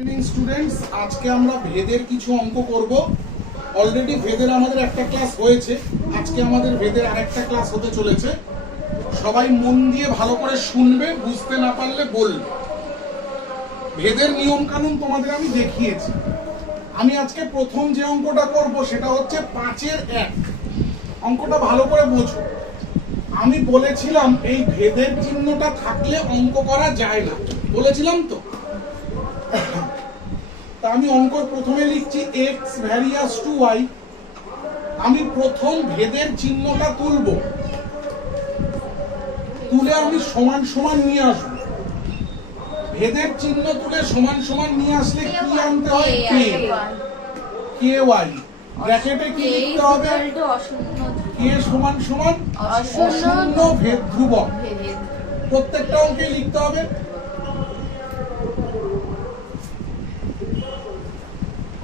Evening students, আজকে আমরা ভেদের কিছু অঙ্ক করব। অলরেডি ভেদের আমাদের একটা ক্লাস হয়েছে, আজকে আমাদের ভেদের আরেকটা ক্লাস হতে চলেছে। সবাই মন দিয়ে ভালো করে শুনবে, বুঝতে না পারলে বলবে। ভেদের নিয়ম কানুন তোমাদের আমি দেখিয়েছি। আমি আজকে প্রথম যে অঙ্কটা করব সেটা হচ্ছে 5-এর 1। অঙ্কটা ভালো করে বোঝো। আমি বলেছিলাম এই ভেদের চিহ্নটা থাকলে অঙ্ক করা যায় না, বলেছিলাম তো। তা আমি অঙ্ক প্রথমে লিখছি x ভ্যারিয়াস টু y। আমি প্রথম ভেদের চিহ্নটা তুলব, তুলে আমি সমান সমান নিয়ে আসব। ভেদের চিহ্ন তুলে সমান সমান নিয়ে আসলে কি আনতে হয়? ky। ব্র্যাকেটে কি লিখতে হবে? k সমান সমান অশূন্য ভেদ ধ্রুবক। প্রত্যেকটা অঙ্কে লিখতে হবে।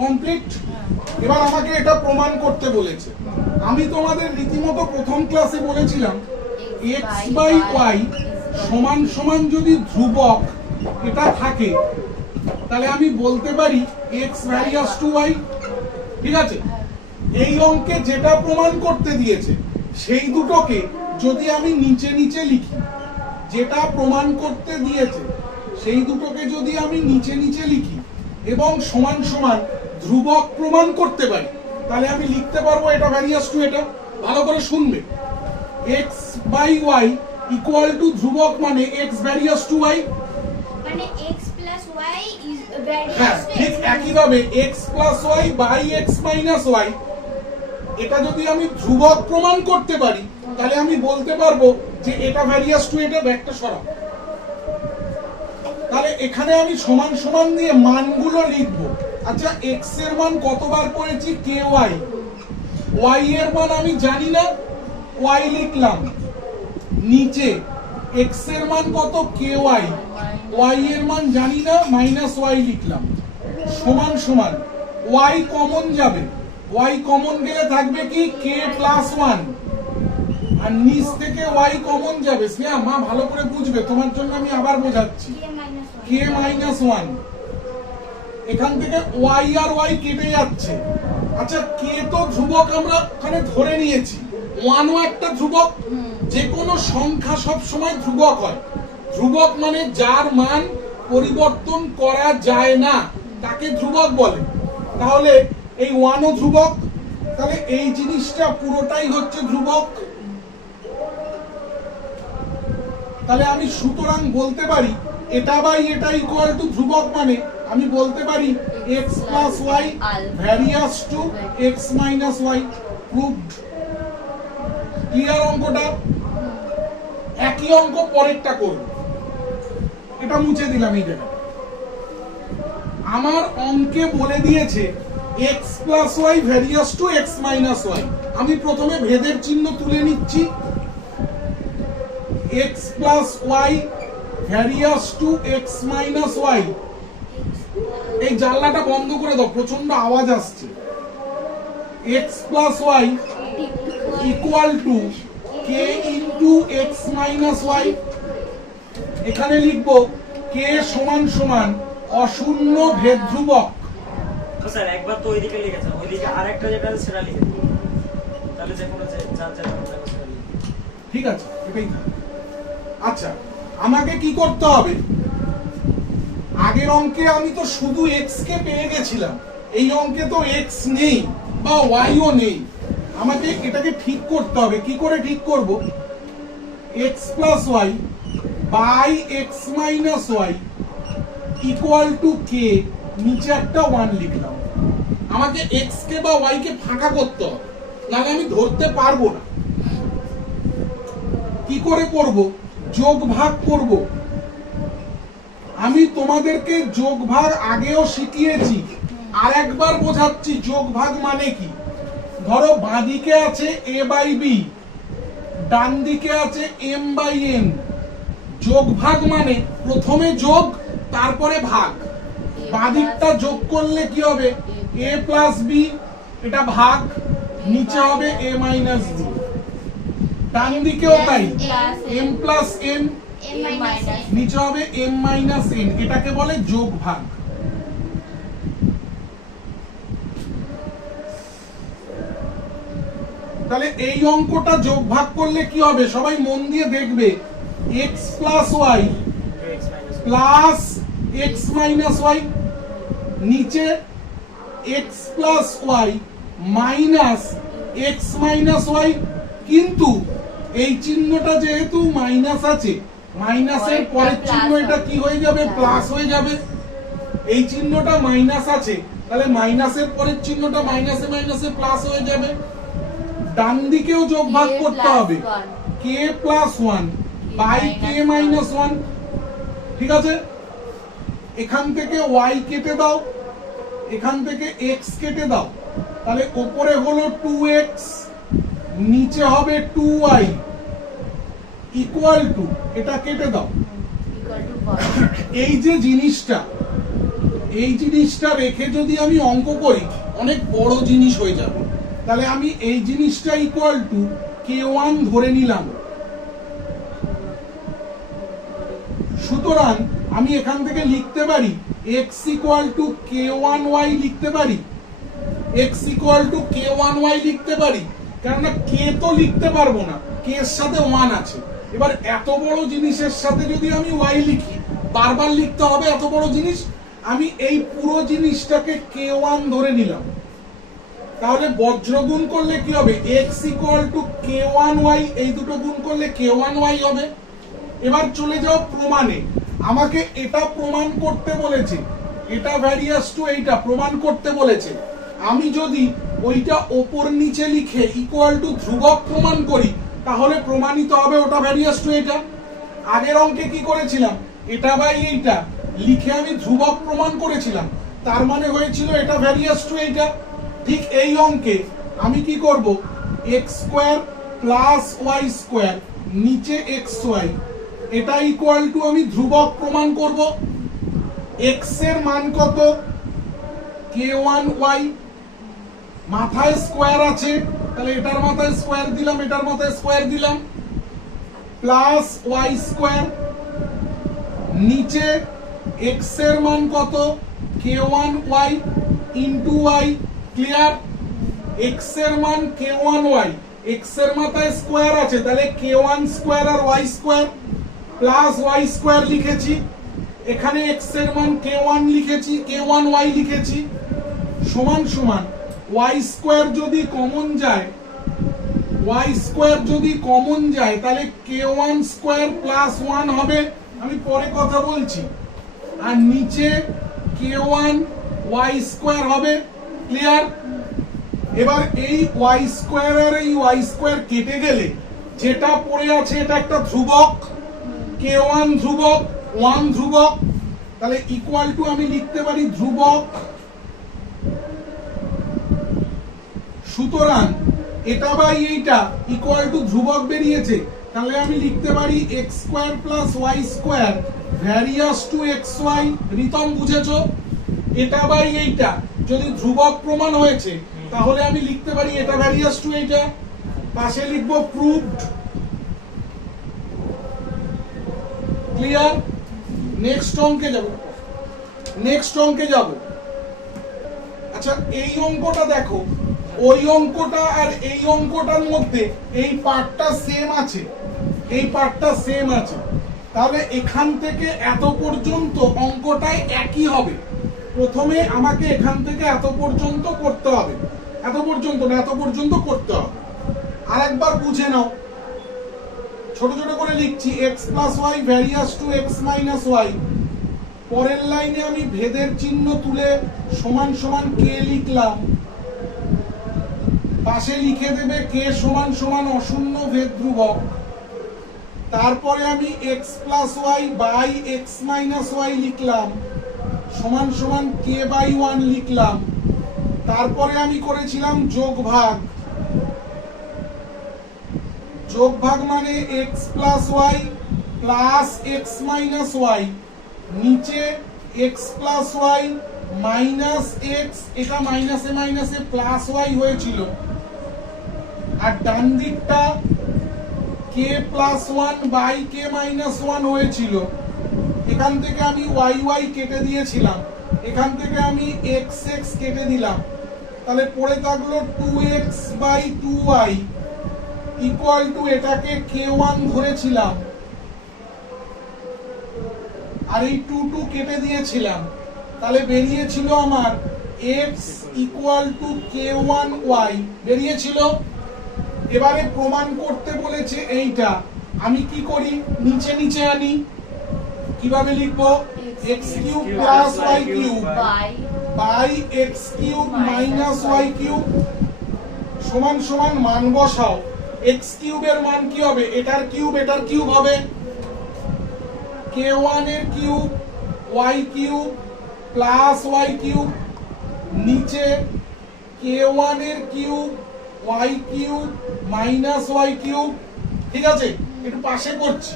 কমপ্লিট। এবার আমাকে এটা প্রমাণ করতে বলেছে। আমি তোমাদের রীতিমতো প্রথম ক্লাসে বলেছিলাম x বাই y সমান সমান যদি ধ্রুবক এটা থাকে তাহলে আমি বলতে পারি x ভ্যারিয়াস টু y। ঠিক আছে, এই অঙ্কে যেটা প্রমাণ করতে দিয়েছে সেই দুটোকে যদি আমি নিচে নিচে লিখি, যেটা প্রমাণ করতে দিয়েছে সেই দুটোকে যদি আমি নিচে নিচে লিখি এবং সমান সমান ধ্রুবক প্রমাণ করতে পারি, তাহলে আমি লিখতে পারবো এটা ভ্যারিয়াস টু এটা। ভালো করে শুনবে, x by y equal to ধ্রুবক মানে x ভ্যারিয়াস টু y, মানে x plus y is various হ্যাঁ to ঠিক x একই ভাবে x plus y by x minus y এটা যদি আমি ধ্রুবক প্রমাণ করতে পারি তাহলে আমি বলতে পারবো যে এটা ভ্যারিয়াস টু এটা। ব্যাকটা সরাও। তাহলে এখানে আমি সমান সমান দিয়ে মানগুলো লিখবো। আচ্ছা, x এর মান কতবার করেছি? ky। y এর মান আমি জানি না, y লিখলাম। নিচে x এর মান কত? ky। y এর মান জানি না, মাইনাস y লিখলাম। সমান সমান y কমন যাবে, y কমন গেলে থাকবে কি? k plus 1। আর নিচ থেকে y কমন যাবে। স্নেহা মা ভালো করে বুঝবে, তোমার জন্য আমি আবার বোঝাচ্ছি। k minus 1। এখান থেকে y আর y কেটে যাচ্ছে। আচ্ছা, k তো ধ্রুবক আমরা ওখানে ধরে নিয়েছি, 1 ও একটা ধ্রুবক। যে কোনো সংখ্যা সব সময় ধ্রুবক হয়। ধ্রুবক মানে যার মান পরিবর্তন করা যায় না তাকে ধ্রুবক বলে। তাহলে এই 1 ও ধ্রুবক, তাহলে এই জিনিসটা পুরোটাই হচ্ছে ধ্রুবক। তাহলে আমি সুতরাং বলতে পারি এটা বাই এটা ইকুয়াল টু ধ্রুবক, মানে আমি বলতে পারি x plus y varies to x minus y। Proved. Clear অঙ্কটা? একই অঙ্ক পরেরটা করব। এটা মুছে দিলাম এই জায়গাটা। আমার অঙ্কে বলে দিয়েছে x plus y varies to x minus y। আমি প্রথমে ভেদের চিহ্ন তুলে নিচ্ছি। x plus y varies to x minus y। এই জানলাটা বন্ধ করে দাও, প্রচন্ড আওয়াজ আসছে। x plus y equal to k into x minus y। এখানে লিখবো k সমান সমান অশূন্য ভেদ ধ্রুবক। স্যার একবার তো ওইদিকে লিখেছে, ওইদিকে আরেকটা যেটা আছে সেটা লিখে দিন। তাহলে যে কোনো যার যেটা সেটা লিখে। ঠিক আছে, এটাই থাক। আচ্ছা, আমাকে কি করতে হবে? আগের অঙ্কে আমি তো শুধু x কে পেয়ে গেছিলাম, এই অঙ্কে তো x নেই বা y ও নেই। আমাকে এটাকে ঠিক করতে হবে। কি করে ঠিক করব? x plus y by x minus y equal to k, নিচে একটা 1 লিখলাম। আমাকে x কে বা y কে ফাঁকা করতে হবে, নাহলে আমি ধরতে পারবো না। কি করে করব? যোগ ভাগ করব। আমি তোমাদেরকে যোগ ভাগ আগেও শিখিয়েছি, আর একবার বোঝাচ্ছি যোগ ভাগ মানে কি। ধরো বাঁদিকে আছে a বাই b, ডান দিকে আছে m বাই n। যোগ ভাগ মানে প্রথমে যোগ তারপরে ভাগ। বাঁদিকটা যোগ করলে কি হবে? a প্লাস b, এটা ভাগ, নিচে হবে a মাইনাস b। ডান দিকেও তাই, m প্লাস n, নিচে হবে m মাইনাস n। এটাকে বলে যোগ ভাগ। তাহলে এই অঙ্কটা যোগ ভাগ করলে কি হবে সবাই মন দিয়ে দেখবে, x plus y x minus plus x minus y, নিচে x plus y minus x minus y, কিন্তু এই চিহ্নটা যেহেতু মাইনাস আছে, মাইনাসের পরের চিহ্ন এটা কি হয়ে যাবে, প্লাস হয়ে যাবে। এই চিহ্নটা মাইনাস আছে, তাহলে মাইনাসের পরের চিহ্নটা মাইনাসে মাইনাসে প্লাস হয়ে যাবে। ডান দিকেও যোগ ভাগ করতে হবে, k plus one by k minus one. ঠিক আছে, এখান থেকে y কেটে দাও, এখান থেকে x কেটে দাও, তাহলে উপরে হলো 2x, নিচে হবে 2y ইকুয়াল টু, এটা কেটে দাও। এই যে জিনিসটা, এই জিনিসটা রেখে যদি আমি অঙ্ক করি অনেক বড় জিনিস হয়ে যাবে। তাহলে আমি এই জিনিসটা ইকুয়াল টু k1 ধরে নিলাম। সুতরাং আমি এখান থেকে লিখতে পারি x ইকুয়াল টু k1y লিখতে পারি, x ইকুয়াল টু k1y লিখতে পারি, কেননা k তো লিখতে পারবো না, k এর সাথে 1 আছে। এবার এত বড় জিনিসের সাথে যদি আমি y লিখি, বারবার লিখতে হবে এত বড় জিনিস, আমি এই পুরো জিনিসটাকে k1 ধরে নিলাম। তাহলে বজ্র গুণ করলে কি হবে, x ইকুয়াল টু k1y, এই দুটো গুণ করলে k1y হবে। এবার চলে যাও প্রমাণে, আমাকে এটা প্রমাণ করতে বলেছে, এটা ভ্যারিয়াস টু এইটা প্রমাণ করতে বলেছে। আমি যদি ওইটা ওপর নিচে লিখে ইকুয়াল টু ধ্রুবক প্রমাণ করি, তাহলে প্রমাণিত হবে ওটা ভ্যারিয়াস টু এটা। আগের অঙ্কে কি করেছিলাম, এটা বাই এইটা লিখে আমি ধ্রুবক প্রমাণ করেছিলাম, তার মানে হয়েছিল এটা ভ্যারিয়াস টু এইটা। ঠিক এই অঙ্কে আমি কি করব, x square plus y square নিচে xy, এটা ইকুয়াল টু আমি ধ্রুবক প্রমাণ করব। x এর মান কত, k1y, মাথায় স্কয়ার আছে, তাহলে এটার মাথায় স্কয়ার দিলাম, এটার মাথায় স্কয়ার দিলাম, প্লাস y স্কয়ার, নিচে x এর মান কত, k1y into y, clear. x এর মান k1y, x এর মাথায় স্কয়ার আছে, তাহলে k1 স্কয়ার আর y square plus y square লিখেছি, এখানে x এর মান k1 লিখেছি, k1y লিখেছি, সমান সমান y স্কয়ার যদি কমন যায়, y স্কয়ার যদি কমন যায় তাহলে k1 স্কয়ার প্লাস 1 হবে, আমি পরে কথা বলছি, আর নিচে k1 y স্কয়ার হবে, ক্লিয়ার। এবার এই y স্কয়ার আর এই y স্কয়ার কেটে গেলে যেটা পড়ে আছে এটা একটা ধ্রুবক, k1 ধ্রুবক, 1 ধ্রুবক, তাহলে ইকুয়াল টু আমি লিখতে পারি ধ্রুবক। সুতরাং এটা বাই এইটা ইকুয়াল টু ধ্রুবক বেরিয়েছে, তাহলে আমি লিখতে পারি x square plus y square varies to xy। Ritam বুঝেছো? এটা বাই এইটা যদি ধ্রুবক প্রমাণ হয়েছে, তাহলে আমি লিখতে পারি এটা ভ্যারিয়াস টু এইটা, পাশে লিখবো প্রুভড। ক্লিয়ার? নেক্সট অঙ্কে যাব, নেক্সট অঙ্কে যাব। আচ্ছা, এই অঙ্কটা দেখো, ওই অঙ্কটা আর এই অঙ্কটার মধ্যে এই পার্টটা সেম আছে, এই পার্টটা সেম আছে, তাহলে এখান থেকে এত পর্যন্ত অঙ্কটাই একই হবে। প্রথমে আমাকে এখান থেকে এত পর্যন্ত করতে হবে, এত পর্যন্ত না, এত পর্যন্ত করতে হবে। আরেকবার বুঝে নাও, ছোট ছোট করে লিখছি, x plus y varies to x minus y. পরের লাইনে আমি ভেদের চিহ্ন তুলে সমান সমান কে লিখলাম, পাশে লিখে দেবে কে সমান সমান অশূন্য ভেদ ধ্রুবক। তারপরে আমি x plus y by x minus y লিখলাম, সমান সমান কে বাই 1 লিখলাম। তারপরে আমি করেছিলাম যোগ ভাগ, যোগ ভাগ মানে x plus y plus x minus y, নিচে x plus y minus x, এটা মাইনাসে মাইনাসে প্লাস ওয়াই হয়েছিল, আর ডান দিকটা k plus 1 by k minus 1 হয়েছিল। এখান থেকে আমি ওয়াই ওয়াই কেটে দিয়েছিলাম, এখান থেকে আমি এক্স এক্স কেটে দিলাম, তাহলে পড়ে থাকলো 2x by 2y equal to এটাকে k1 ধরেছিলাম আর এই 2 কেটে দিয়েছিলাম, তাহলে বেরিয়েছিল আমার x ইকুয়াল টু k1y বেরিয়েছিল। এবারে প্রমাণ করতে বলেছে এইটা, আমি কি করি, নিচে নিচে আনি। কিভাবে লিখবো? x cube plus y cube by x cube minus y cube সমান সমান মান বসাও। x কিউবের মান কি হবে? এটার কিউব হবে k1 এর cube y cube plus y cube, নিচে k1 এর cube y cube minus y cube. ঠিক আছে, একটু পাশে করছি।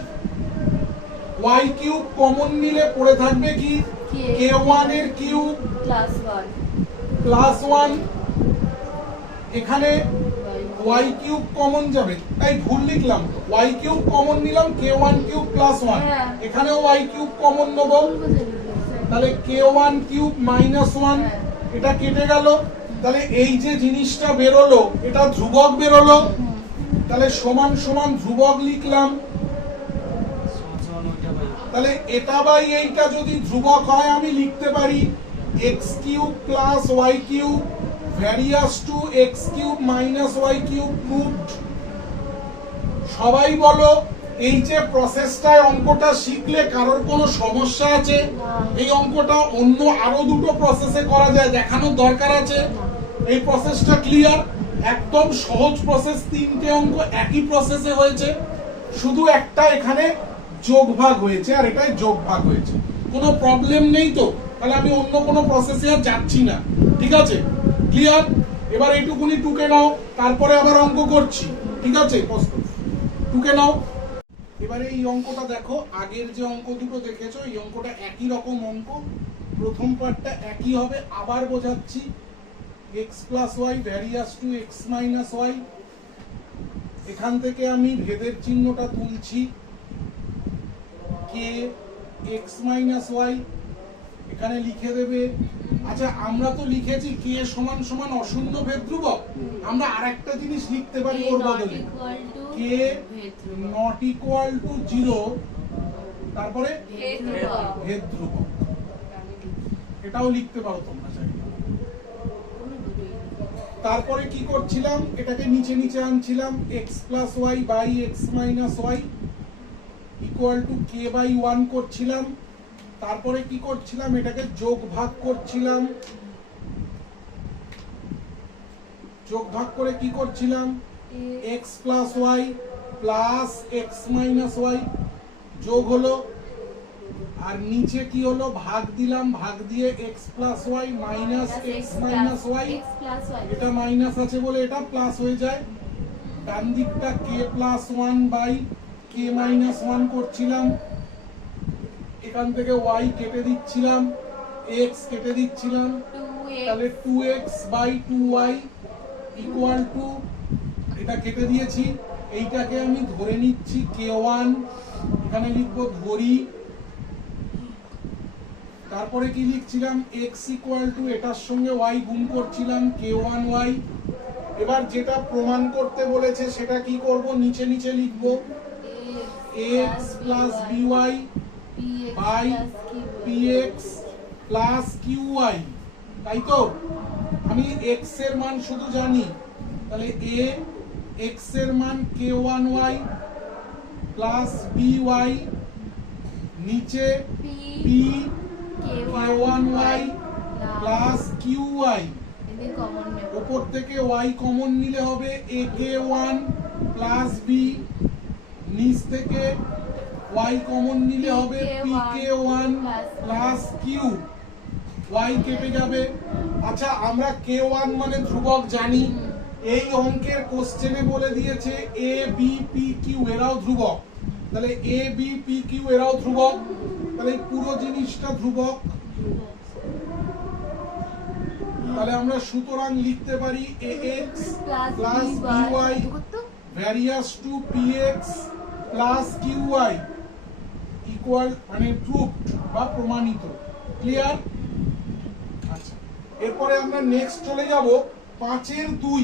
y কিউব কমন নিলে পড়ে থাকবে কি? k1 এর কিউব প্লাস 1। এখানে y কিউব কমন যাবে, তাই ভুল লিখলাম, y কিউব কমন নিলাম, k1 কিউব প্লাস 1। এখানেও y কিউব কমন নেব, তাহলে k1 কিউব মাইনাস 1 এটা কেটে গেল। তাহলে এই যে জিনিসটা বেরোলো এটা ধ্রুবক বেরোলো, তাহলে সমান সমান ধ্রুবক লিখলাম। তাহলে এটা বাই এইটা যদি ধ্রুবক হয় আমি লিখতে পারি x cube plus y cube varies to x cube minus y cube proved. সবাই বলো, এই যে প্রসেসটায় অঙ্কটা শিখলে কারোর কোনো সমস্যা আছে? এই অঙ্কটা অন্য আরো দুটো প্রসেসে করা যায়, দেখানোর দরকার আছে? এই প্রসেসটা ক্লিয়ার? একদম সহজ প্রসেস, তিনটে অঙ্ক একই প্রসেসে হয়েছে, শুধু একটা এখানে যোগ ভাগ হয়েছে আর এটাই যোগ ভাগ হয়েছে। কোনো প্রবলেম নেই তো? তাহলে আমি অন্য কোনো প্রসেসে আর যাচ্ছি না। ঠিক আছে, ক্লিয়ার? এবার এইটুকুনি টুকে নাও, তারপরে আবার অঙ্ক করছি। ঠিক আছে, টুকে নাও। এবারে এই অঙ্কটা দেখো, আগের যে অঙ্ক দুটো দেখেছো এই অঙ্কটা একই রকম অঙ্ক, প্রথম পার্টটা একই হবে। আবার বোঝাচ্ছি, x plus y varies to x minus y. এখান থেকে আমি ভেদের চিহ্নটা তুলছি, কে এক্স মাইনাস ওয়াই এখানে লিখে দেবে। আচ্ছা, আমরা তো লিখেছি কে সমান সমান অশূন্য ভেদ ধ্রুবক, আমরা আরেকটা জিনিস লিখতে পারি ওর বদলে, কে নট ইকুয়াল টু 0 তারপরে ভেদ ধ্রুবক, এটাও লিখতে পারো তোমরা চাইলে। তারপরে কি করছিলাম, এটাকে নিচে নিচে আনছিলাম, x plus y by x minus y equal to k by 1 করছিলাম। তারপরে কি করছিলাম, এটাকে যোগ ভাগ করছিলাম, যোগ ভাগ করে কি করছিলাম, x plus y plus x minus y যোগ হলো, আর নিচে কি হলো, ভাগ দিলাম, ভাগ দিয়ে x plus y minus x minus y, এটা মাইনাস আছে বলে এটা প্লাস হয়ে যায়। ডান দিকটা k plus 1 by k minus 1 করছিলাম, এখান থেকে y কেটে দিচ্ছিলাম, x কেটে দিচ্ছিলাম, তাহলে 2x by 2y equal to, এটা কেটে দিয়েছি, এইটাকে আমি ধরে নিচ্ছি k1, এখানে লিখবো ধরি। তারপরে কি লিখছিলাম, x ইকুয়াল টু এটার সঙ্গে y গুণ করছিলাম k1y। এবার যেটা প্রমাণ করতে বলেছে সেটা কি করব, নিচে নিচে লিখবো x plus by by px plus qy, তাই তো? আমি x এর মান শুধু জানি, তাহলে a x এর মান k1y প্লাস by, নিচে p k1y প্লাস qy, উপর থেকে y কমন নিলে হবে ak1 প্লাস b, নিচ থেকে y কমন নিলে হবে pk1 প্লাস q, y কেটে যাবে। আচ্ছা, আমরা k1 মানে ধ্রুবক জানি, এই অঙ্কের কোশ্চেনে বলে দিয়েছে a b p q এরাও ধ্রুবক, তাহলে a b p q এরাও ধ্রুবক, তাহলে পুরো জিনিসটা ধ্রুবক। তাহলে আমরা সুতরাং লিখতে পারি ax plus by varies to px plus qy equal, মানে প্রুভড বা প্রমাণিত। ক্লিয়ার? আচ্ছা, এরপরে আমরা নেক্সট চলে যাব 5 এর 2।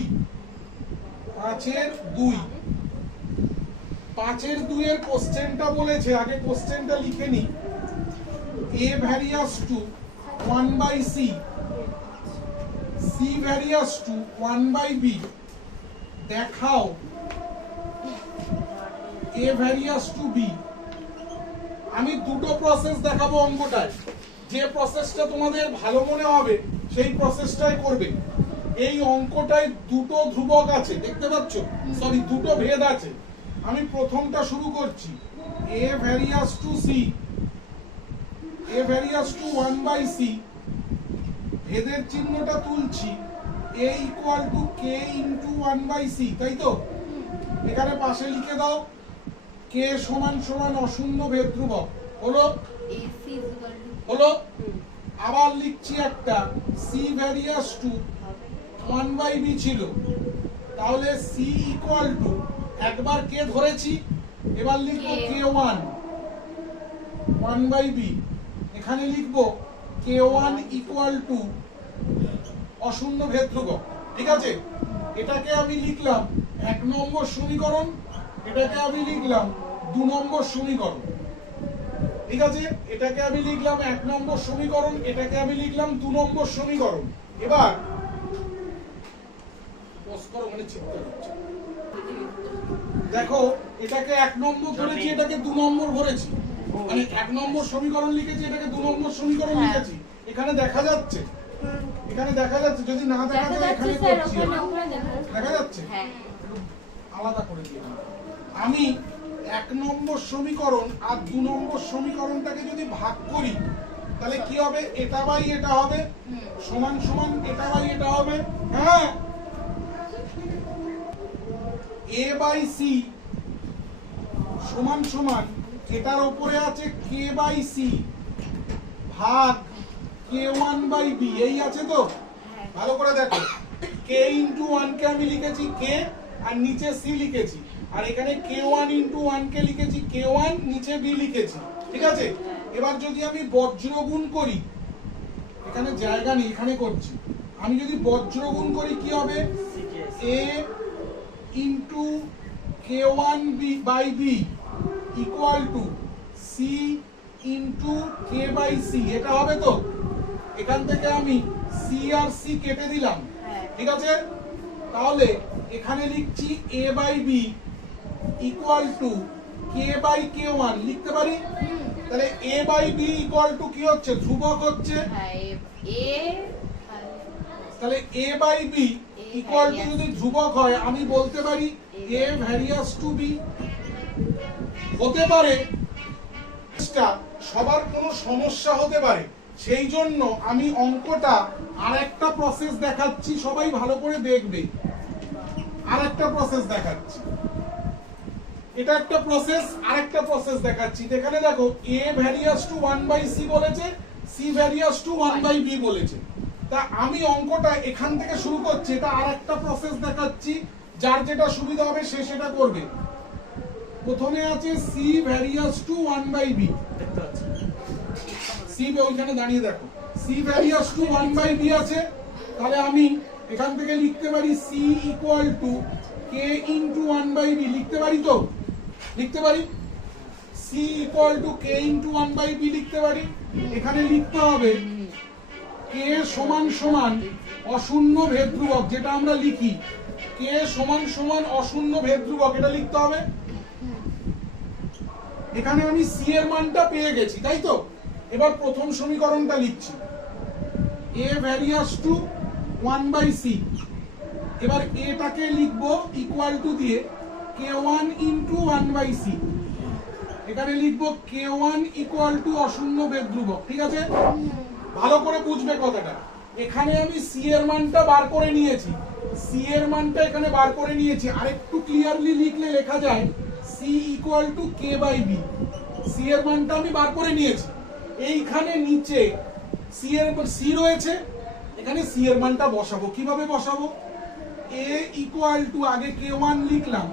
5-2 এর কোশ্চেনটা বলেছে, আগে কোশ্চেনটা লিখে নি। a varies to 1/c, c varies to 1/b, দেখাও a ভ্যারিয়াস টু b। আমি দুটো প্রসেস দেখাবো অঙ্কটায়, যে প্রসেসটা তোমাদের ভালো মনে হবে সেই প্রসেসটাই করবে। এই অঙ্কটায় দুটো ধ্রুবক আছে, দেখতে পাচ্ছ, সরি দুটো ভেদ আছে। আমি প্রথমটা শুরু করছি, a varies to c, a varies to 1/c, ভেদের চিহ্নটা তুলছি, a equal to k into 1/c, তাই তো? এখানে পাশে লিখে দাও k সমান সমান অশূন্য ভেদ ধ্রুবক, হলো? হলো? আবার লিখছি একটা c ভ্যারিয়াস টু 1/b ছিল, তাহলে c ইকুয়াল টু, একবার k ধরেছি, এবার লিখবো k1 1/b, এখানে লিখবো k1 ইকুয়াল টু অশূন্য ভেদ ধ্রুবক। ঠিক আছে, এটাকে আমি লিখলাম 1 নম্বর সমীকরণ, এটাকে আমি লিখলাম 2 নম্বর সমীকরণ। ঠিক আছে, এটাকে আমি লিখলাম 1 নম্বর সমীকরণ, এটাকে আমি লিখলাম 2 নম্বর সমীকরণ। এবার দেখো, এটাকে 1 নম্বর ধরেছি, এটাকে 2 নম্বর ধরেছি, মানে 1 নম্বর সমীকরণ লিখেছি, এটাকে 2 নম্বর সমীকরণ লিখেছি। এখানে দেখা যাচ্ছে, এখানে দেখা যাচ্ছে, যদি না দেখা যায় এখানে করছি, দেখা যাচ্ছে, আলাদা করে দিই। আমি 1 নম্বর সমীকরণ আর 2 নম্বর সমীকরণটাকে যদি ভাগ করি, তাহলে কি হবে? এটা বাই এটা হবে, সমান সমান এটা বাই এটা হবে। হ্যাঁ, a বাই c সমান সমান এটার উপরে আছে k বাই c ভাগ k1 বাই b, এই আছে তো? ভালো করে দেখো, k ইন্টু 1 কে আমি লিখেছি k, আর নিচে c লিখেছি, আর এখানে k1 ইন্টু 1 কে লিখেছি k1, নিচে b লিখেছি। ঠিক আছে, এবার যদি আমি বজ্র গুণ করি, এখানে জায়গা নেই, এখানে করছি, আমি যদি বজ্র গুণ করি কি হবে? a into k1 by b equal to c into k by c, এটা হবে তো? এখান থেকে আমি c আর c কেটে দিলাম। ঠিক আছে, তাহলে এখানে লিখছি a by b equal to k by k1, লিখতে পারি? তাহলে a by b equal to কি হচ্ছে? ধ্রুবক হচ্ছে। তাহলে a by b equal to যদি ধ্রুবক হয়, আমি বলতে পারি a ভ্যারিয়াস টু b। হতে পারে সবার কোনো সমস্যা হতে পারে, সেই জন্য আমি অঙ্কটা আর একটা প্রসেস দেখাচ্ছি, সবাই ভালো করে দেখবে। আর একটা প্রসেস দেখাচ্ছি, এটা একটা প্রসেস, আর একটা প্রসেস দেখাচ্ছি। এখানে দেখো a ভ্যারিয়াস টু 1/c বলেছে, c ভ্যারিয়াস টু 1/b বলেছে। তা আমি অঙ্কটা এখান থেকে শুরু করছি, এটা আর একটা প্রসেস দেখাচ্ছি, যার যেটা সুবিধা হবে সে সেটা করবে। প্রথমে আছে c ভ্যারিয়াস টু 1/b, দেখতে পাচ্ছি c ওইখানে দাঁড়িয়ে দেখো, c ভ্যারিয়াস টু 1/b আছে, তাহলে আমি এখান থেকে লিখতে পারি c equal to k into 1/b, লিখতে পারি তো? লিখতে পারি, c equal to k into 1/b লিখতে পারি। এখানে লিখতে হবে k সমান সমান অশূন্য ভেদ ধ্রুবক, যেটা আমরা লিখি k সমান সমান অশূন্য ভেদ ধ্রুবক, এটা লিখতে হবে। এখানে আমি c এর মানটা পেয়ে গেছি, তাই তো? এবার প্রথম সমীকরণটা লিখছি, a ভ্যারিয়াস টু 1/c, এবার এটাকে লিখবো ইকুয়াল টু দিয়ে k1 ইন্টু 1/c, এখানে লিখবো k1 ইকুয়াল টু অশূন্য ভেদ ধ্রুবক। ঠিক আছে, ভালো করে বুঝবে কথাটা। এখানে আমি c এর মানটা বার করে নিয়েছি, c এর মানটা এখানে বার করে নিয়েছি। আরেকটু ক্লিয়ারলি লিখলে লেখা যায় c equal to k by b, c এর মানটা আমি বার করে নিয়েছি। এইখানে নিচে c রয়েছে, এখানে c এর মানটা বসাবো। কিভাবে বসাবো? a ইকুয়াল টু, আগে k1 লিখলাম,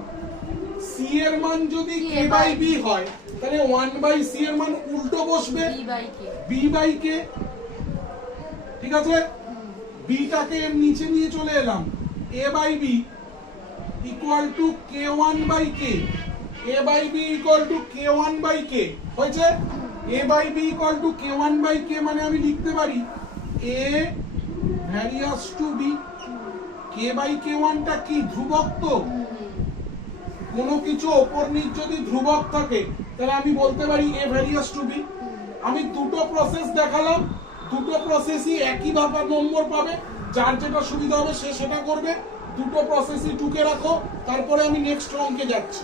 c এর মান যদি k বাই b হয়, তাহলে 1/c এর মান উল্টো বসবে, b বাই k। ঠিক আছে, b টাকে নিচে নিয়ে চলে এলাম, a by b equal to k1 by k, a by b equal to k1 by k হয়েছে a by b equal to k1 by k মানে আমি লিখতে পারি a varies to b k by k1 টা কি ধ্রুবক তো কোনো কিছু অপর নিচ যদি ধ্রুবক থাকে তাহলে আমি বলতে পারি a varies to b আমি দুটো প্রসেস দেখালাম দুটো প্রসেসই একই ভাবে নম্বর পাবে যার যেটা সুবিধা হবে সে সেটা করবে দুটো প্রসেসই টুকে রাখো তারপরে আমি নেক্সট অঙ্কে যাচ্ছি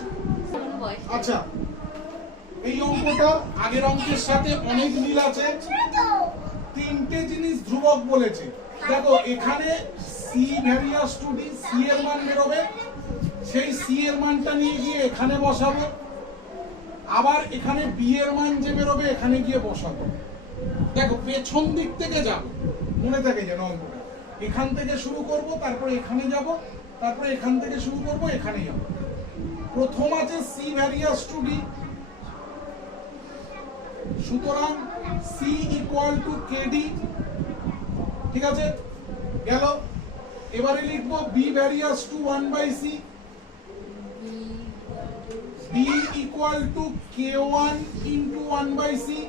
আচ্ছা এই অঙ্কটা আগের অঙ্কের সাথে অনেক মিল আছে তিনটে জিনিস ধ্রুবক বলেছে দেখো এখানে c varies to d c এর মান বেরোবে সেই সি এর মানটা নিয়ে গিয়ে এখানে বসাবো আবার এখানে বি এর মান যে বেরোবে এখানে গিয়ে বসাবো দেখো পেছন দিক থেকে যাব মনে থাকে যেন অঙ্কটা এখান থেকে শুরু করব তারপরে এখানে যাব তারপরে এখান থেকে শুরু করব এখানে যাব প্রথম আছে সি ভ্যারিয়াস টু ডি সুতরাং সি ইকুয়াল টু কেডি ঠিক আছে গেল এবারে লিখব b varies to 1 by c b equal to k1 into 1 by c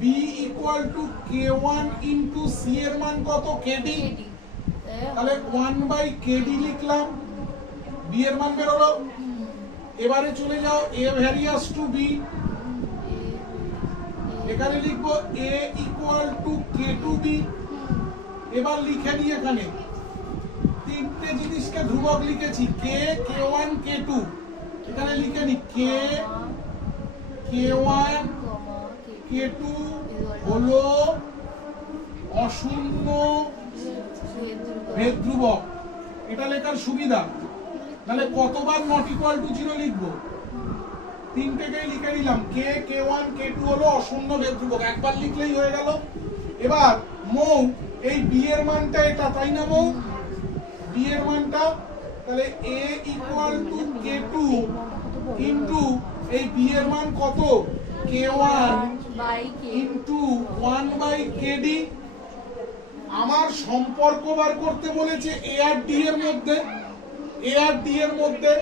b equal to k1 into c এর মান কত কেডি তাহলে 1 বাই কেডি লিখলাম বি এর মান বের হলো এবারে চলে যাও a ভ্যারিয়াস টু বি এখানে লিখব a ইকুয়াল টু k2b এবার লিখে নিই এখানে তিনটে জিনিসকে ধ্রুবক লিখেছি k k1 k2 এখানে লিখে নি k k1 k2 হলো অশূন্য ভেদ ধ্রুবক এটা লেখার সুবিধা তাহলে কতবার নট ইকুয়াল টু 0 লিখবো তিনটেকেই লিখে নিলাম k k1 k2 হলো অশূন্য ভেদ ধ্রুবক একবার লিখলেই হয়ে গেল এবার মৌ এই b এর মানটা এটা তাই না মৌ b এর মানটা তাহলে a equal to k2 into এই b এর মান কত k1 ইনটু 1 বাই kd আমার সম্পর্ক বার করতে বলেছে a আর d এর মধ্যে a আর d এর মধ্যে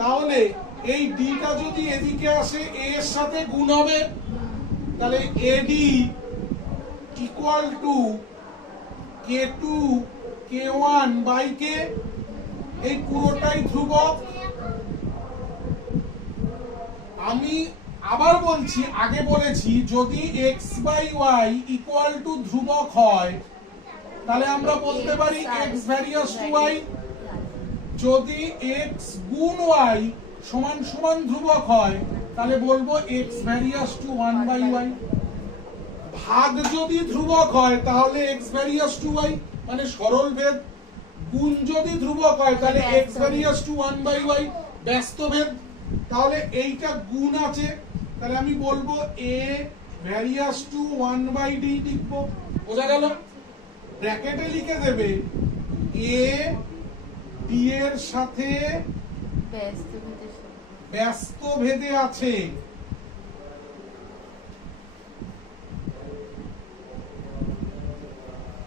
তাহলে এই d টা যদি এদিকে আসে a এর সাথে গুণ হবে তাহলে ad equal to k2 k1 by k এই পুরোটাই ধ্রুবক আমি আবার বলছি আগে বলেছি যদি x by y equal to ধ্রুবক হয় তাহলে আমরা বলতে পারি x ভ্যারিয়াস টু y যদি x গুণ y সমান সমান ধ্রুবক হয় তাহলে বলবো x varies to 1 by y ভাগ যদি ধ্রুবক হয় তাহলে x ভ্যারিয়াস টু y মানে সরল ভেদ গুণ যদি ধ্রুবক হয় তাহলে x varies to 1 by y ব্যস্ত ভেদ তাহলে এইটা গুণ আছে তাহলে আমি বলবো a varies to 1 by d লিখবো বোঝা গেল ব্র্যাকেটে লিখে দেবে a d এর সাথে ব্যস্ত ভেদে আছে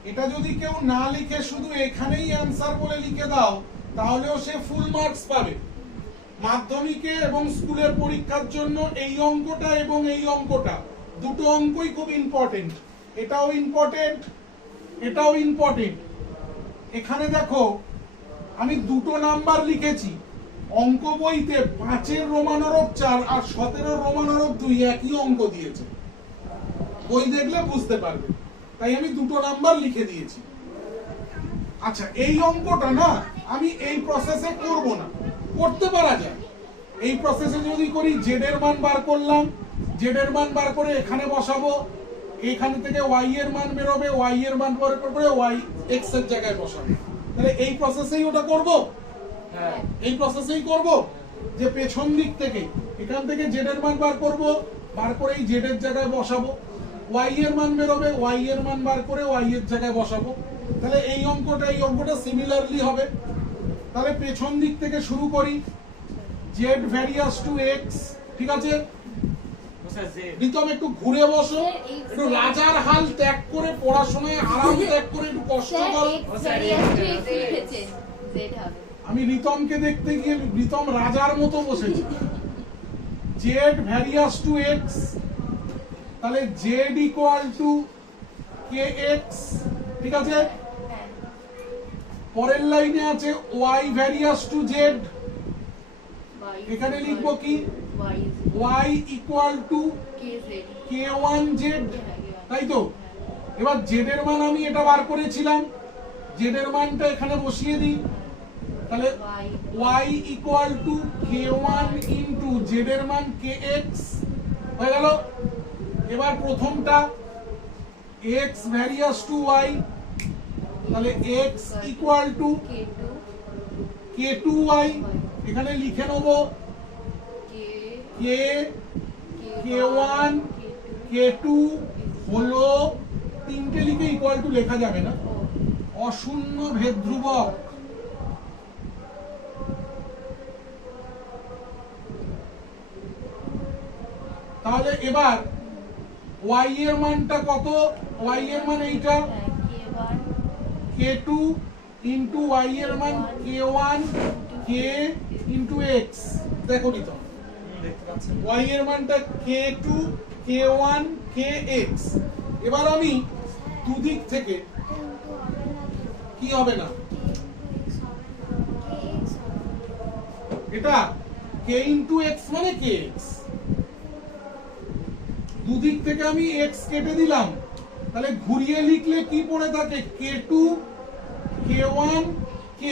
এটা যদি কেউ না লিখে শুধু এখানেই অ্যানসার বলে লিখে দাও তাহলেও সে ফুল মার্কস পাবে মাধ্যমিকে এবং স্কুলের পরীক্ষার জন্য এই অঙ্কটা এবং এই অঙ্কটা দুটো অঙ্কই খুব ইম্পর্টেন্ট এটাও ইম্পর্টেন্ট এটাও ইম্পর্টেন্ট এখানে দেখো আমি দুটো নাম্বার লিখেছি অঙ্ক বইতে 5 এর রোমানরব 4 আর 17 এর রোমানরব 2 একই অঙ্ক দিয়েছে বই দেখলে বুঝতে পারবে তাই আমি দুটো নাম্বার লিখে দিয়েছি আচ্ছা এই অঙ্কটা না আমি এই প্রসেসে করব না করতে পারা যায় এই প্রসেসে যদি করি z এর মান বার করলাম z এর মান বার করে এখানে বসাবো এখান থেকে y এর মান বের হবে y এর মান বার করে y x এর জায়গায় বসাবো তাহলে এই প্রসেসেই ওটা করব হ্যাঁ এই প্রসেসেই করব যে পেছন দিক থেকে এখান থেকে z এর মান বার করব বার করে এই z এর জায়গায় বসাবো y এর মান বের হবে y এর মান বার করে y এর জায়গায় বসাবো তাহলে এই অঙ্কটা সিমিলারলি হবে তাহলে পেছন দিক থেকে শুরু করি z ভ্যারিয়াস টু x ঠিক আছে প্রীতম একটু ঘুরে বসো একটু রাজার হাল ত্যাগ করে পড়াশোনায় আরাম ত্যাগ করে একটু কষ্ট করো আমি রিতমকে দেখতে গিয়ে রিতম রাজার মতো বসেছে। জেড ভ্যারিয়াস টু এক্স, তাহলে z equal to k x, ঠিক আছে। হ্যাঁ পরের লাইনে আছে y varies to z, Y এখানে লিখবো কি Y is y equal to KZ k one z, হ্যাঁ, তাই তো। এবার জেড এর মান আমি এটা বার করেছিলাম, জেড এর মানটা এখানে বসিয়ে দিই, তাহলে Y y equal to k1 into z এর মান kx হয়ে গেল। এবার প্রথমটা x ভ্যারিয়াস টু y, তাহলে x equal to K2 k2y, এখানে লিখে নেব K k k1 k2 হলো তিনটে লিখে ইকুয়াল টু লেখা যাবে না, অশূন্য ভেদ ধ্রুবক। তাহলে এবার y এর মানটা কত, y এর মান এইটা K1 k2 ইনটু y এর মান k1 k ইনটু x, দেখো নি তো দেখতে পাচ্ছেন y এর মানটা k2 k1 kx। এবার আমি দুদিক থেকে কি হবে না, এটা k ইনটু x মানে kx, দুদিক থেকে আমি x কেটে দিলাম, তাহলে ঘুরিয়ে লিখলে কি পড়ে থাকে k2 k1 k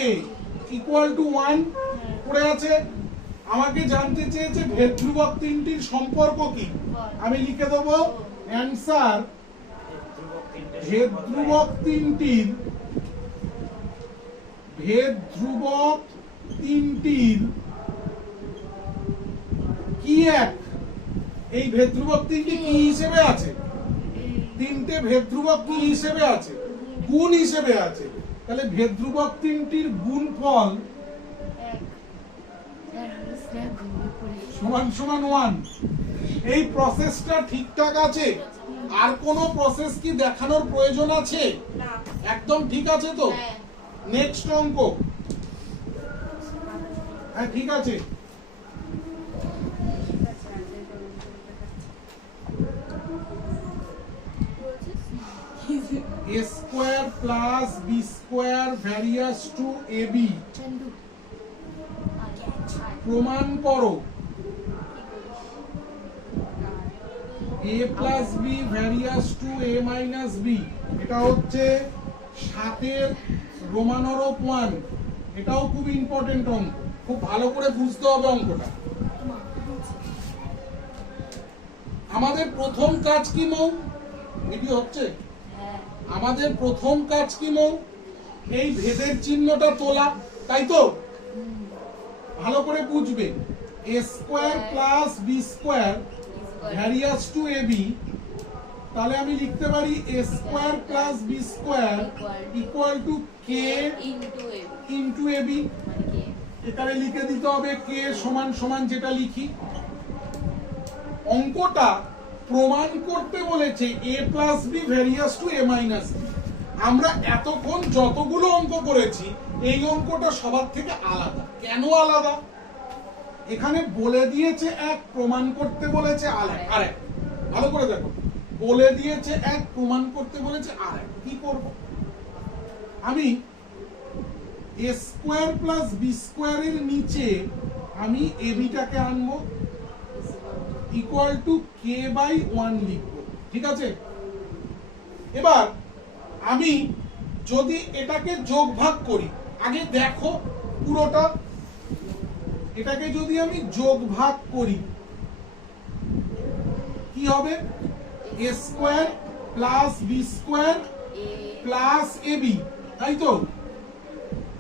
equal to 1 পড়ে আছে। আমাকে জানতে চেয়েছে ভেদ ধ্রুবক তিনটির সম্পর্ক কি, আমি লিখে দেবো অ্যানসার ভেদ ধ্রুবক তিনটির, ভেদ ধ্রুবক তিনটির কি এক, এই ভেদ ধ্রুবক তিনটি কি হিসেবে আছে, তিনটে ভেদ ধ্রুবক কি হিসেবে আছে, গুণ হিসেবে আছে। তাহলে ভেদ ধ্রুবক তিনটির গুণফল সমান সমান 1। এই প্রসেসটা ঠিকঠাক আছে? আর কোনো প্রসেস কি দেখানোর প্রয়োজন আছে? না একদম ঠিক আছে তো? হ্যাঁ নেক্সট অঙ্ক। হ্যাঁ ঠিক আছে। a square plus b square varies to ab প্রমাণ করো। a plus b varies to a minus b, এটা হচ্ছে 7 এর রোমানরূপ 1। এটাও খুব ইম্পর্টেন্ট অঙ্ক, খুব ভালো করে বুঝতে হবে অঙ্কটা। আমাদের প্রথম কাজ কি মৌ, ভিডিও হচ্ছে, আমাদের প্রথম কাজ কি মৌ, এই ভেদের চিহ্নটা তোলা, তাই তো? ভালো করে বুঝবে, a square plus b square varies to ab, তাহলে আমি লিখতে পারি a square plus b square equal to k into ab। এখানে লিখে দিতে হবে k সমান সমান যেটা লিখি। অঙ্কটা প্রমাণ করতে বলেছে a plus b varies to a minus b। আমরা এতক্ষণ যতগুলো অঙ্ক করেছি এই অঙ্কটা সবার থেকে আলাদা। কেন আলাদা? এখানে বলে দিয়েছে এক, প্রমাণ করতে বলেছে আরেক। ভালো করে দেখো, বলে দিয়েছে এক, প্রমাণ করতে বলেছে আরেক। কি করব? আমি a স্কয়ার প্লাস b স্কয়ারের নিচে আমি ab টাকে আনবো, ইকুয়াল টু k বাই 1 লিখবো, ঠিক আছে। এবার আমি যদি এটাকে যোগ ভাগ করি, আগে দেখো পুরোটা, এটাকে যদি আমি যোগ ভাগ করি কি হবে, a square plus b square plus ab, তাই তো।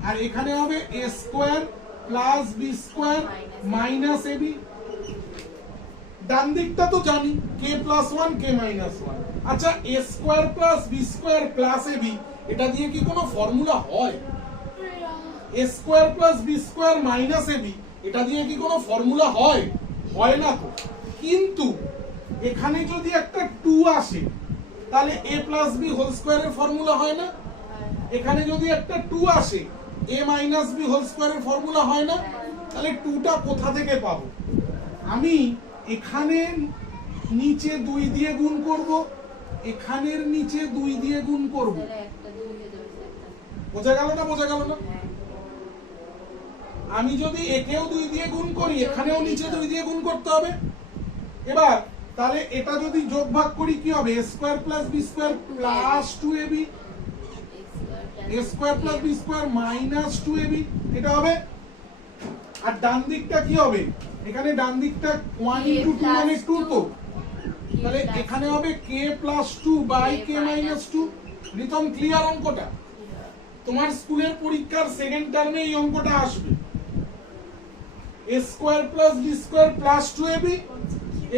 আর এখানে হবে a square plus b square minus ab। ডান দিকটা তো জানি, k প্লাস 1 k মাইনাস 1। আচ্ছা, a square plus b square plus ab, এটা দিয়ে কি কোনো ফর্মুলা হয়? a square plus b square minus ab, এটা দিয়ে কি কোনো ফর্মুলা হয়? হয় না তো। কিন্তু এখানে যদি একটা 2 আসে, তাহলে a প্লাস b হোল স্কয়ারের ফর্মুলা হয় না? এখানে যদি একটা 2 আসে, a মাইনাস বি হোল স্কোয়ারের ফর্মুলা হয় না? তাহলে 2টা কোথা থেকে পাবো? আমি এখানে নিচে 2 দিয়ে গুণ করব, এখানের নিচে 2 দিয়ে গুণ করব। তাহলে একটা 2 হয়ে যাবে একটা। বোঝা গেল না? বোঝা গেল না? হ্যাঁ। আমি যদি একেও 2 দিয়ে গুণ করি, এখানেও নিচে 2 দিয়ে গুণ করতে হবে। এবার তাহলে এটা যদি যোগ ভাগ করি কি হবে? a square plus b square plus 2ab, a square plus b square minus 2ab, এটা হবে। আর ডান দিকটা কি হবে? এখানে ডান দিকটা 1 ইনটু 2 মানে 2 তো, তাহলে এখানে হবে k plus 2 by k minus 2। Ritam clear অঙ্কটা? তোমার স্কুলের পরীক্ষার সেকেন্ড টার্মে এই অঙ্কটা আসবে। a square plus b square plus 2ab,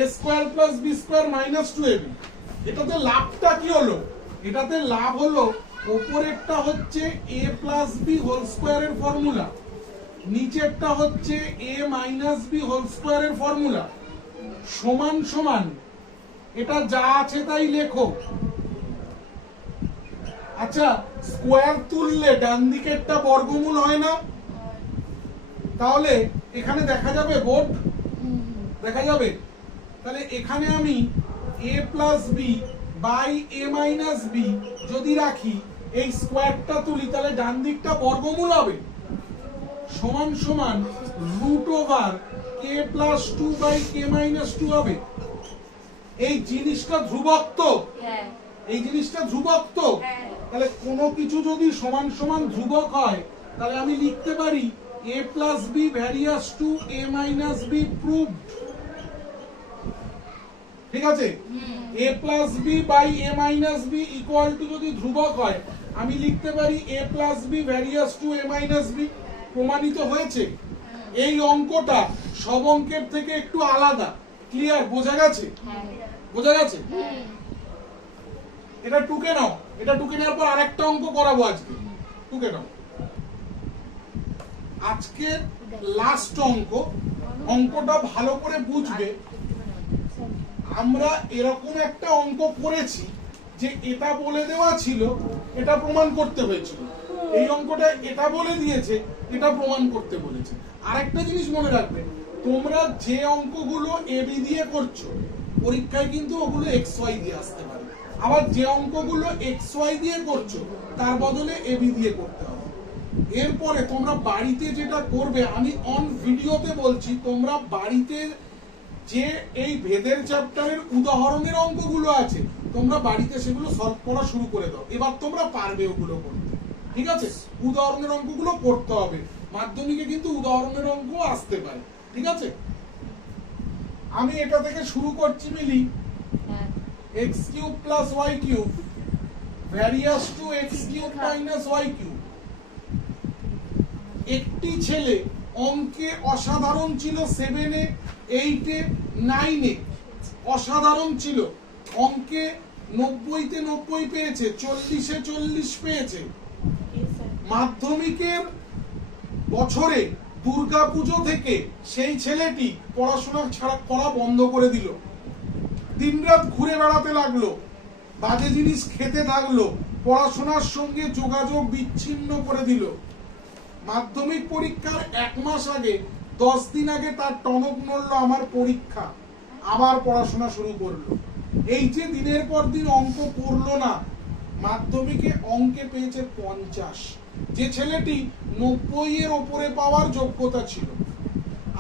a square plus b square minus 2ab। এটাতে লাভটা কি হলো? এটাতে লাভ হলো উপরেরটা হচ্ছে a প্লাস b হোল স্কয়ারের ফর্মুলা, নিচেরটা হচ্ছে a মাইনাস b হোল স্কয়ারের ফর্মুলা, সমান সমান এটা যা আছে তাই লেখো। আচ্ছা, স্কয়ার তুললে ডান দিকেরটা বর্গমূল হয় না? তাহলে এখানে দেখা যাবে বোর্ড, দেখা যাবে। তাহলে এখানে আমি a plus b by a minus b যদি রাখি, এই স্কয়ারটা তুলি, তাহলে ডান দিকটা বর্গমূল হবে, সমান সমান root over k plus 2 by k minus 2 হবে। এই জিনিসটা ধ্রুবক তো? হ্যাঁ। এই জিনিসটা ধ্রুবক তো? হ্যাঁ। তাহলে কোনো কিছু যদি সমান সমান ধ্রুবক হয়, তাহলে আমি লিখতে পারি a plus b varies to a minus b proved. ঠিক আছে? a plus b by a minus b equal to যদি ধ্রুবক হয়, আমি লিখতে পারি a plus b varies to a minus b। প্রমাণিত হয়েছে। এই অঙ্কটা সব অঙ্কের থেকে একটু আলাদা। ক্লিয়ার? বোঝা গেছে? হ্যাঁ। বোঝা গেছে? এটা টুকে নাও। এটা টুকে নেওয়ার পর আরেকটা অঙ্ক করাবো আজকে। টুকে নাও। আজকের লাস্ট অঙ্ক, অঙ্কটা ভালো করে বুঝবে। আমরা এরকম একটা অঙ্ক করেছি যে এটা বলে দেওয়া ছিল, এটা প্রমাণ করতে হয়েছিল। এই অঙ্কটা এটা বলে দিয়েছে, এটা প্রমাণ করতে বলেছে। আরেকটা জিনিস মনে রাখবে, তোমরা যে অঙ্কগুলো এবি দিয়ে করছো, পরীক্ষায় কিন্তু ওগুলো এক্স ওয়াই দিয়ে আসতে পারে। আবার যে অঙ্কগুলো এক্স ওয়াই দিয়ে করছো, তার বদলে এবি দিয়ে করতে হবে। এরপরে তোমরা বাড়িতে যেটা করবে, আমি অন ভিডিওতে বলছি, তোমরা বাড়িতে যে এই ভেদের চ্যাপ্টারের উদাহরণের অঙ্কগুলো আছে, তোমরা বাড়িতে সেগুলো সলভ করা শুরু করে দাও। এবার তোমরা পারবে ওগুলো করতে। ঠিক আছে? উদাহরণের অঙ্কগুলো করতে হবে। মাধ্যমিকে কিন্তু উদাহরণের অঙ্ক আসতে পারে। ঠিক আছে? আমি এটা থেকে শুরু করছি Mili. x cube plus y cube varies to x cube minus y cube. একটি ছেলে অঙ্কে অসাধারণ ছিল 7 এ, 8 এ, 9 এ অসাধারণ ছিল। অঙ্কে 90 তে 90 পেয়েছে, 40 এ 40 পেয়েছে। মাধ্যমিকের বছরে দুর্গাপুজো থেকে সেই ছেলেটি পড়াশোনা ছাড়া করা বন্ধ করে দিল। দিনরাত ঘুরে বেড়াতে লাগলো, বাজে জিনিস খেতে থাকলো, পড়াশোনার সঙ্গে যোগাযোগ বিচ্ছিন্ন করে দিল। মাধ্যমিক পরীক্ষার 1 মাস আগে, 10 দিন আগে তার টনক নড়লো, আমার পরীক্ষা, আবার পড়াশোনা শুরু করলো। এই যে দিনের পর দিন অঙ্ক করলো না, মাধ্যমিকে অঙ্কে পেয়েছে 50। যে ছেলেটি 90 এর উপরে পাওয়ার যোগ্যতা ছিল।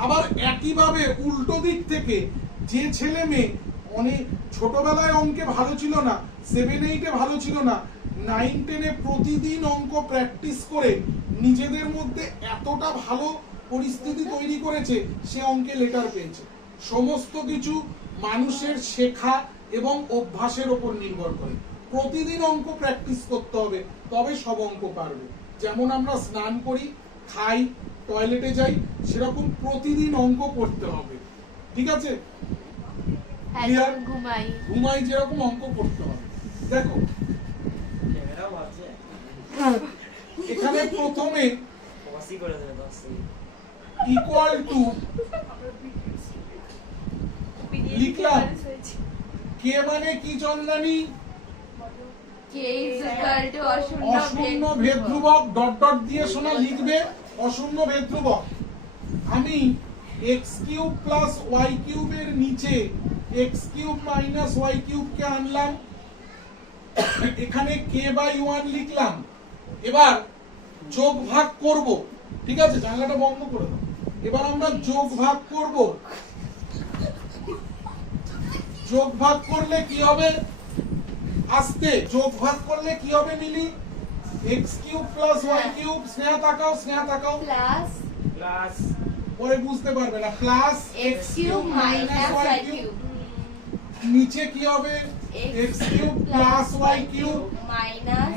আবার একইভাবে উল্টো দিক থেকে যে ছেলে মেয়ে অনেক ছোটবেলায় অঙ্কে ভালো ছিল না, 7, 8 এ ভালো ছিল না, 9, 10 এ প্রতিদিন অঙ্ক প্র্যাকটিস করে নিজেদের মধ্যে এতটা ভালো পরিস্থিতি তৈরি করেছে, সে অঙ্কে লেটার পেয়েছে। সমস্ত কিছু মানুষের শেখা এবং অভ্যাসের উপর নির্ভর করে। প্রতিদিন অঙ্ক প্র্যাকটিস করতে হবে, তবে সব অঙ্ক পারবে। যেমন আমরা স্নান করি, খাই, টয়লেটে যাই, সেরকম প্রতিদিন অঙ্ক করতে হবে। ঠিক আছে? ঘুমাই যেরকম অঙ্ক করতে হবে। দেখো এখানে প্রথমে ইকুয়াল টু লিখলাম। কে মানে কি Chandrani? k is equal to অশূন্য ভেদ ধ্রুবক ডট ডট দিয়ে শোনা লিখবে অশূন্য ভেদ ধ্রুবক। আমি x কিউব প্লাস y কিউবের নিচে x cube minus y cube কে আনলাম, এখানে k বাই 1 লিখলাম। এবার যোগ ভাগ করব, ঠিক আছে, জানলাটা বন্ধ করে দাও। এবার আমরা যোগ ভাগ করব। যোগ ভাগ করলে কি হবে? আস্তে যোগ ভাগ করলে কি হবে মিলি? x cube plus y cube, Sneha তাকাও, স্নেহা তাকাও, প্লাস প্লাস পরে বুঝতে পারবে না, plus x cube minus y cube নিচে কি হবে? x cube plus y cube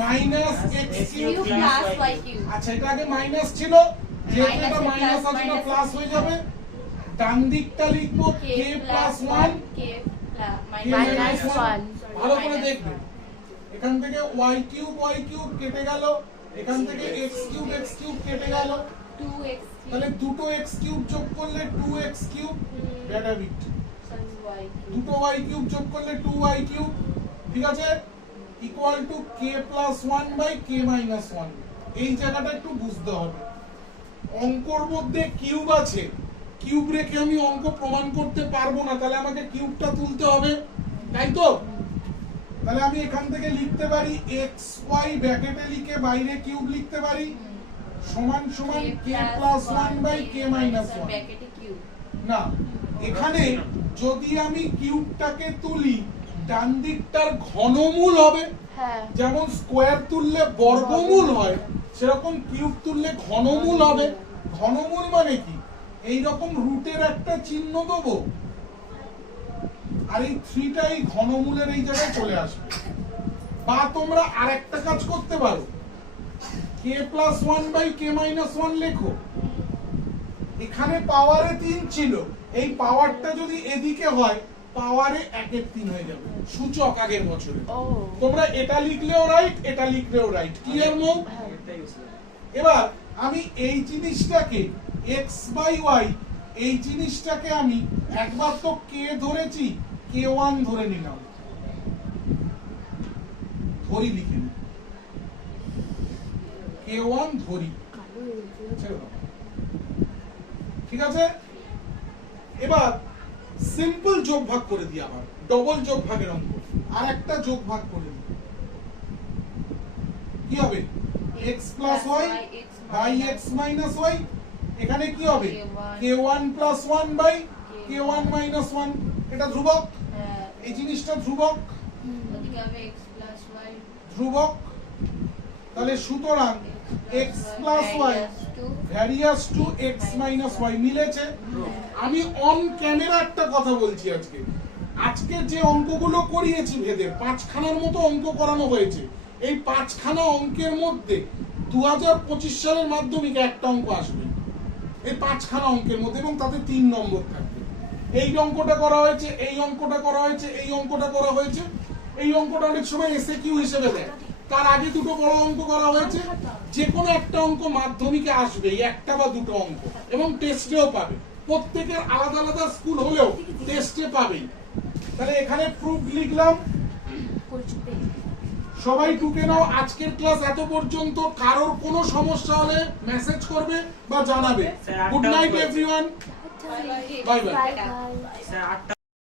minus x cube plus y cube. আচ্ছা, এটা আগে মাইনাস ছিল, যেহেতু এটা মাইনাস আছে এটা প্লাস হয়ে যাবে। ডান দিকটা লিখবো k প্লাস 1 k মাইনাস 1। 1 ভালো করে দেখবে, এখান থেকে y কিউব কেটে গেল, এখান থেকে x কিউব কেটে গেল, 2x তাহলে দুটো x কিউব যোগ করলে 2x কিউব, ডেটাবিট দুটো y কিউব যোগ করলে 2y কিউব, ঠিক আছে, equal to k plus 1 by k minus 1। এই জায়গাটা একটু বুঝতে হবে। অঙ্কর মধ্যে কিউব আছে, কিউব রেখে আমি অঙ্ক প্রমাণ করতে পারবো না, তাহলে আমাকে কিউবটা তুলতে হবে, তাই তো? তাহলে আমি এখান থেকে লিখতে পারি xy ব্র্যাকেটে লিখে বাইরে কিউব লিখতে পারি সমান সমান k plus 1 by k minus 1। ব্র্যাকেটে কিউব না, এখানে যদি আমি কিউবটাকে তুলি ডান দিকটার ঘনমূল হবে, হ্যাঁ যেমন স্কোয়ার তুললে বর্গমূল হয় সেরকম কিউব তুললে ঘনমূল হবে। ঘনমূল মানে কি? এই রকম রুটের একটা চিহ্ন দেবো, আর এই 3টা এই ঘনমূলের এই জায়গায় চলে আসবে। বা তোমরা আরেকটা কাজ করতে পারো, k plus 1 by k minus 1 লেখো। এখানে পাওয়ারে 3 ছিল, এই পাওয়ারটা যদি এদিকে হয় পাওয়ারে 1-এর 3 হয়ে যাবে, সূচক আগের বছরে। ও তোমরা এটা লিখলেও রাইট, এটা লিখলেও রাইট, ক্লিয়ার মৌ? এটাই হচ্ছে এবার আমি এই জিনিসটাকে x বাই y, এই জিনিসটাকে আমি একবার তো k ধরেছি, k1 ধরে নিলাম, ধরি লিখে নি, k1 ধরি, ছেড়ে দাও। ঠিক আছে, এবার সিম্পল যোগ ভাগ করে দিই, আবার ডবল যোগ ভাগের অঙ্ক, আর একটা যোগ ভাগ করে দিই, কি হবে? x plus y by x minus y, এখানে কি হবে? k1 plus 1 by k1 minus 1। এটা ধ্রুবক, এই জিনিসটা ধ্রুবক, ওদিকে হবে x plus y ধ্রুবক। তাহলে সুতরাং x plus y varies to x minus y মিলেছে। আমি অন ক্যামেরা একটা কথা বলছি, আজকে যে অঙ্কগুলো করিয়েছি ভেদের 5খানার মতো অঙ্ক করানো হয়েছে। এই 5খানা অঙ্কের মধ্যে 2025 সালের মাধ্যমিকে একটা অঙ্ক আসবে, এই 5খানা অঙ্কের মধ্যে, এবং তাতে 3 নম্বর থাকবে। এই অঙ্কটা করা হয়েছে, এই অঙ্কটা করা হয়েছে, এই অঙ্কটা করা হয়েছে। এই অঙ্কটা অনেক সময় এসএকিউ হিসেবে দেয়, তার আগে দুটো বড় অঙ্ক করা হয়েছে। যে কোনো একটা অঙ্ক মাধ্যমিকে আসবে, একটা বা দুটো অঙ্ক, এবং টেস্টেও পাবে। প্রত্যেকের আলাদা আলাদা স্কুল হলেও টেস্টে পাবেই। তাহলে এখানে প্রুফ লিখলাম, সবাই টুকে নাও। আজকের ক্লাস এত পর্যন্ত, কারোর কোনো সমস্যা হলে মেসেজ করবে বা জানাবে। Good night everyone, bye bye. Sir 8টা